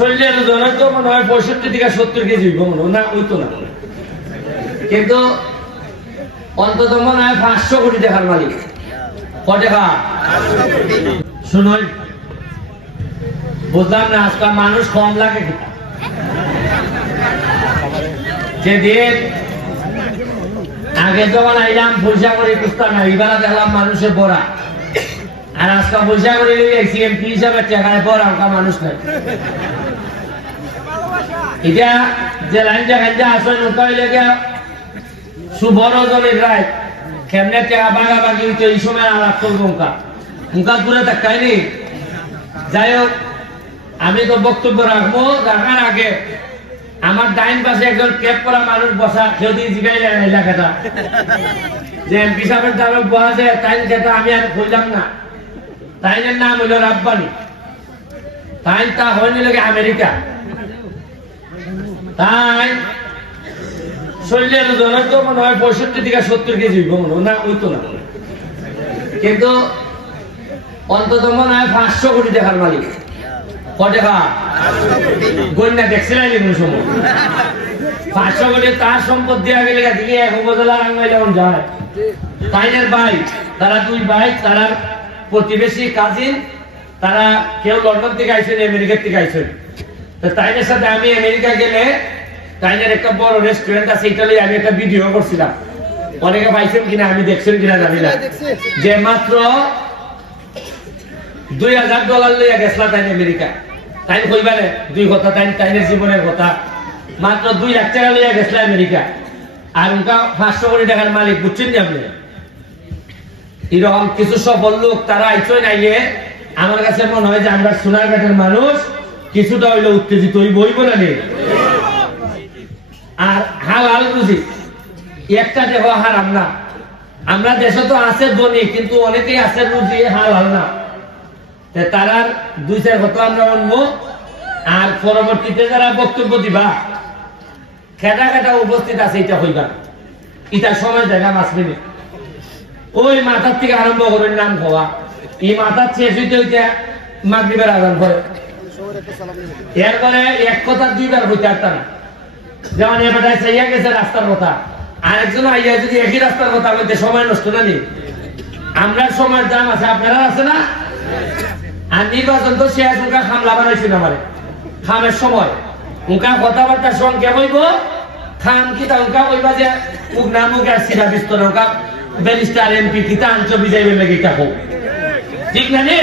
শরীরের ওজন হয়তো মনে হয় 65 থেকে 70 কেজি মনে হয় না, ওইতো না, কিন্তু অন্তত মনে হয় 500 কোটি টাকার মালিক। কত টাকা শুনুন, বুঝলাম না আজকাল মানুষ কম লাগে কি? যেদিন আগে যখন আইলাম পয়সা করে বুঝতাম না, এবার দেখলাম মানুষের বড়া, আর আজকাল পয়সা করে এমপি হিসাবে টাকায় বড় মানুষ নাই। এটা যে লাইনটা খাইতে আসলে নৌকা হইলে সুবড় জমির রায় কেমনে টাকা বাগাবাগি হইতো এই সময় আলাপ করবো উনকা দূরে থাকায়নি। যাই হোক, আমি তো বক্তব্য রাখবো, রাখার আগে আমার ডাইন পাশে একজন ক্যাপ করা মানুষ বসা, কেউ দিয়ে জিগাইলেন এলাকাটা যে এমপি সাহেবের দ্বারা বসে তাই যেটা আমি আর বললাম না। তাইনের নাম হইল রাব্বানি, তাই তা হয়নি লাগে আমেরিকা। তাই শরীরের ওজন হয়তো মনে হয় 65 থেকে 70 কেজি মনে হয় না, ওইতো না, কিন্তু অন্তত মনে হয় 500 কোটি টাকার মালিক। কত টাকা গন্যা দেখছিলেন কোন সময়? 500 কোটি তার সম্পদ দেওয়া গেলে দিকে 1 উপজেলা রাঙ্গাইলে যায়। তাইনের ভাই, তারা 2 ভাই, তারা প্রতিবেশী কাজিন, তারা কেউ লন্ডন থেকে আইছেন, আমেরিকা থেকে আইছেন। তাইনের সাথে আমি আমেরিকা গেলে তাইনের একটা বড় রেস্টুরেন্ট আছে, ইটালি, আমি একটা ভিডিও করছিলাম। অনেকে পাইছেন কিনা আমি দেখছেন কিনা জানি না, যে মাত্র $2000 লইয়া গেছিলাম তাই আমেরিকা। তাই কইবারে 2 কথা, তাইনের জীবনের কথা। মাত্র 2 লাখ টাকা লইয়া গেছিলাম আমেরিকা, আর উনকা 500 কোটি টাকার মালিক, বুঝছেন নি আপনি? এরকম কিছু সফল লোক তারা আইসই নাইয়ে আমার কাছে মনে হয় যে আমরা সোনারঘাটের মানুষ কিছুটা হইলে উত্তেজিত হইব না নেই। আর হালাল রুজি একটা দেহ হারাম না। আমরা দেশে তো আছে ধনী, কিন্তু অনেকেই আছে রুজি হালাল না। তারা 2-4 কথা আমরা অন্য, আর পরবর্তীতে যারা বক্তব্য দিবা খেটা খেটা উপস্থিত আছে, এটা হইবা, এটা সময় জায়গা 5 মিনিট। ওই মাথার থেকে আরম্ভ করেন নাম খাওয়া, এই মাথার শেষ হইতে হইতে মাগরিবের আজান করে, এরপরে এক কথা 2 বার হইতে পারত না। যেমন এবারে চাইয়া গেছে রাস্তার কথা, আরেকজন আইয়া যদি একই রাস্তার কথা বলতে সময় নষ্ট না নি। আমরা সময়ের দাম আছে, আপনারা আছে না? আর নির্বাচন তো শেষ, উনকা খামলা বানাইছিল আমার খামের সময়, উনকা কথাবার্তার সঙ্গে হইব খাম কিতা, উনকা কইবা যে মুখ না মুখ আর সিধা বিস্তর, উনকা ব্যারিস্টার এমপি কিতা আনছো বিজাইবের লাগে এটা হোক, ঠিক না রে?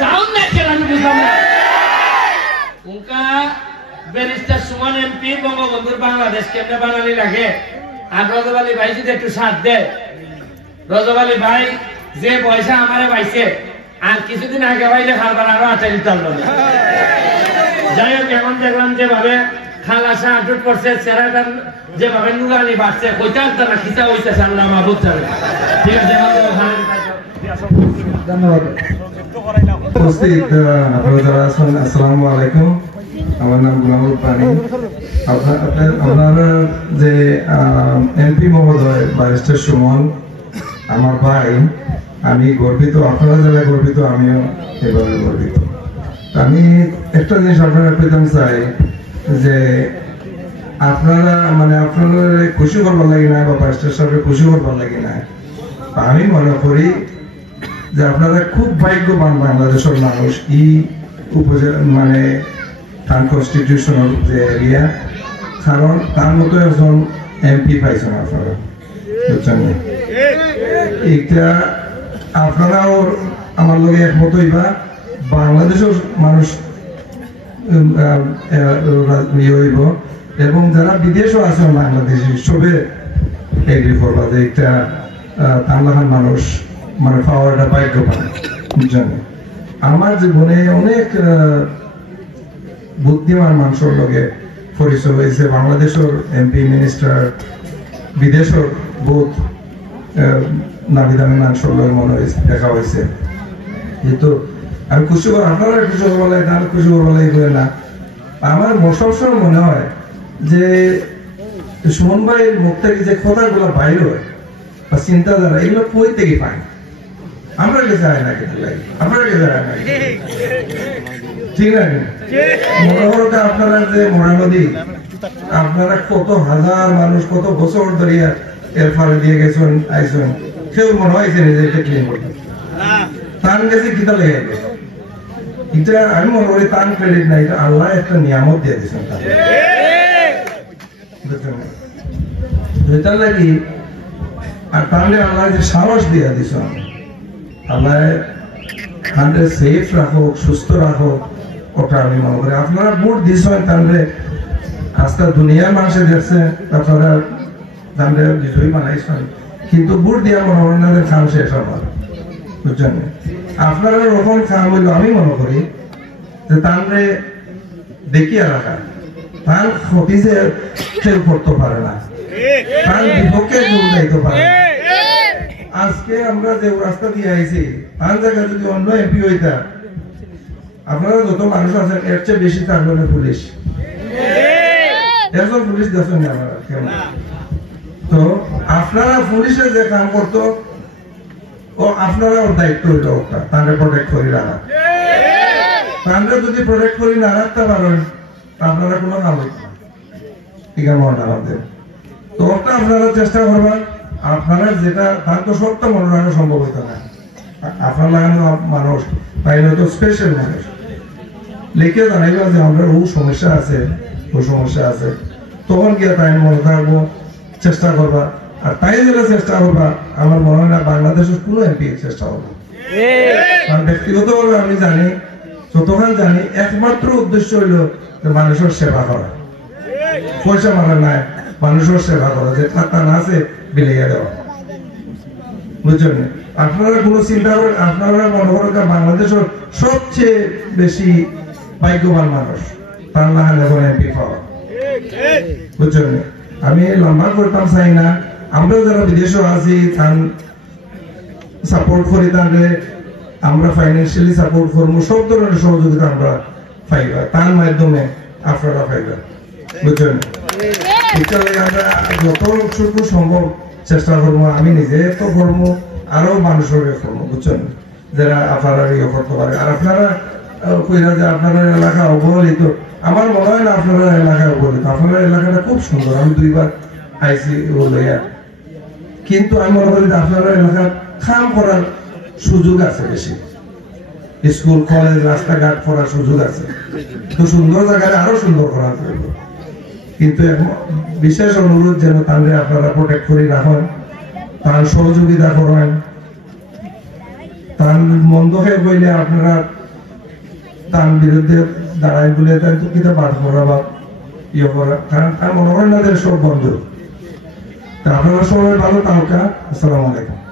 সাউন্ড না কেন আমি বুঝলাম না। উনকা ব্যারিস্টার সুমন এমপি বঙ্গবন্ধুর বাংলাদেশ কেমনে বানালি লাগে, আর রজব আলী ভাই যদি একটু সাথ দেয়, রজব আলী ভাই যে পয়সা আমারে পাইছে, আর কিছুদিন আগে পাইলে খালবার আরো আছে দিতাম। যাই হোক, এখন দেখলাম যেভাবে খালাসা আটুট করছে, চেহারাটা যেভাবে নুরানি বাড়ছে, ওইটা না খিতা হইতেছে, আল্লাহ মাহবুব যাবে। ঠিক আছে, ধন্যবাদ। উপস্থিত আপনারা যারা আছেন, আসসালামু আলাইকুম। আমার নাম গুলামুল পানি। আপনারা যে এমপি মহোদয় ব্যারিস্টার সুমন আমার ভাই, আমি গর্বিত, আপনারা যারা গর্বিত আমিও এভাবে গর্বিত। আমি একটা জিনিস আপনারা পেতাম চাই যে আপনারা মানে আপনারা খুশি করবার লাগে না, বা ব্যারিস্টার সাহেবের খুশি করবার লাগে না। আমি মনে করি যে আপনারা খুব ভাগ্যবান বাংলাদেশের মানুষ, এই উপজেলা মানে কনস্টিটিউশনাল যে এরিয়া, কারণ তার মতো একজন এমপি পাইছেন আপনারা, বুঝছেন? এটা আপনারাও আমার লগে একমত হইবা, বাংলাদেশের মানুষ হইব, এবং যারা বিদেশও আছেন বাংলাদেশি সবে এগ্রি করবা যে এটা তানলাখান মানুষ মানে পাওয়ারটা ভাগ্যবান। বুঝছেন? আমার জীবনে অনেক বুদ্ধিমান মানুষের লগে পরিচয় হয়েছে, বাংলাদেশের এমপি মিনিস্টার, বিদেশের বহুত নামি দামি মানুষের লগে মনে হয়েছে, দেখা হয়েছে। যেহেতু আমি খুশি করি, আপনারা খুশি করবো লাগে, তাহলে খুশি করবো লাগে না। আমার সবসময় মনে হয় যে সুমন ভাইয়ের মুখ থেকে যে কথাগুলো বাইর হয় বা চিন্তাধারা, এগুলো কই থেকে পাই, আমরা কাছে হয় না, কিন্তু লাগে আপনার কাছে হয় না। ঠিক আছে মনে করো আপনারা যে মোড়া নদী আপনারা কত হাজার মানুষ কত বছর ধরে এর ফারে দিয়ে গেছেন আইসেন কেউ মনে হয়েছে যে এটা ক্লিন করতে তান গেছে কিতা লেগে গেছে এটা আমি মনে করি তান ক্রেডিট না এটা আল্লাহ একটা নিয়ামত দিয়ে দিয়েছেন তার লাগি আর তাহলে আল্লাহ যে সাহস দিয়ে দিছ আল্লাহ তাহলে সেফ রাখো সুস্থ রাখো ওটা আমি মনে করি আপনারা ভোট দিয়েছেন তাহলে আজকে দুনিয়ার মানুষে দেখছে আপনারা তাহলে কিছুই বানাইছেন কিন্তু ভোট দিয়া মনে করেন না খাম শেষ হবার বুঝছেন আপনারা ওরকম খাম হইল আমি মনে করি যে তাহলে দেখিয়া রাখা তার ক্ষতি যে কেউ করতে পারে না তার বিপক্ষে কেউ যাইতে পারে আজকে আমরা যে রাস্তা দিয়ে আইছি তার জায়গায় যদি অন্য এমপি হইতা আপনারা যত মানুষ আছেন এর চেয়ে বেশি থাকবে পুলিশ একজন পুলিশ দেখেন আপনারা কেমন তো আপনারা পুলিশের যে কাম করতো ও আপনারা ওর দায়িত্ব হইল ওটা তাহলে প্রোটেক্ট করি রাখা তাহলে যদি প্রোটেক্ট করি না রাখতে পারেন আপনারা কোনো কাম হইত না ঠিক আছে মনে আমাদের তো ওটা আপনারা চেষ্টা করবেন আপনারা যেটা তার তো সবটা মনে রাখা সম্ভব হইতো না আপনার লাগানো মানুষ তাই হয়তো স্পেশাল মানুষ লিখে জানাইবা যে আমরা ও সমস্যা আছে তখন গিয়ে তাই মনে থাকবো চেষ্টা করবা আর তাই যেটা চেষ্টা করবা আমার মনে হয় না বাংলাদেশের কোনো এমপি চেষ্টা করবো কারণ ব্যক্তিগতভাবে আমি জানি যতক্ষণ জানি একমাত্র উদ্দেশ্য হইল মানুষের সেবা করা পয়সা মারা নাই মানুষের সেবা করা যে টাকা না আছে বিলিয়ে দেওয়া বুঝছেন আপনারা কোনো চিন্তা করেন আপনারা মনে করেন বাংলাদেশের সবচেয়ে বেশি ভাগ্যবান মানুষ তার না হলে এমপি পাওয়া বুঝছেন আমি লম্বা করতাম চাই না আমরা যারা বিদেশে আছি তার সাপোর্ট করি তাহলে আমরা ফাইন্যান্সিয়ালি সাপোর্ট করবো সব ধরনের সহযোগিতা আমরা পাইবা তার মাধ্যমে আপনারা পাইবা বুঝছেন আমরা যতটুকু সম্ভব চেষ্টা করবো আমি নিজে তো করবো আরো মানুষের করবো বুঝছেন যারা আপনারা ইয়ে করতে পারে আর আপনারা কইরা যে আপনার এলাকা অবহেলিত আমার মনে হয় না আপনারা এলাকায় অবহেলিত আপনার এলাকাটা খুব সুন্দর আমি দুইবার আইসি লইয়া কিন্তু আমি মনে করি আপনারা এলাকার কাম করার সুযোগ আছে বেশি স্কুল কলেজ রাস্তাঘাট করার সুযোগ আছে তো সুন্দর জায়গায় আরো সুন্দর করার জন্য কিন্তু বিশেষ অনুরোধ যেন তাহলে আপনারা প্রোটেক্ট করে রাখেন তার সহযোগিতা করেন তার মন্দ হয়ে বইলে আপনারা তার বিরুদ্ধে দাঁড়ায় বলে তার কিতা বাদ করা বা ইয়ে করা কারণ তার মনে হয় না সব বন্ধ তা আপনারা সবাই ভালো থাকা আসসালামু আলাইকুম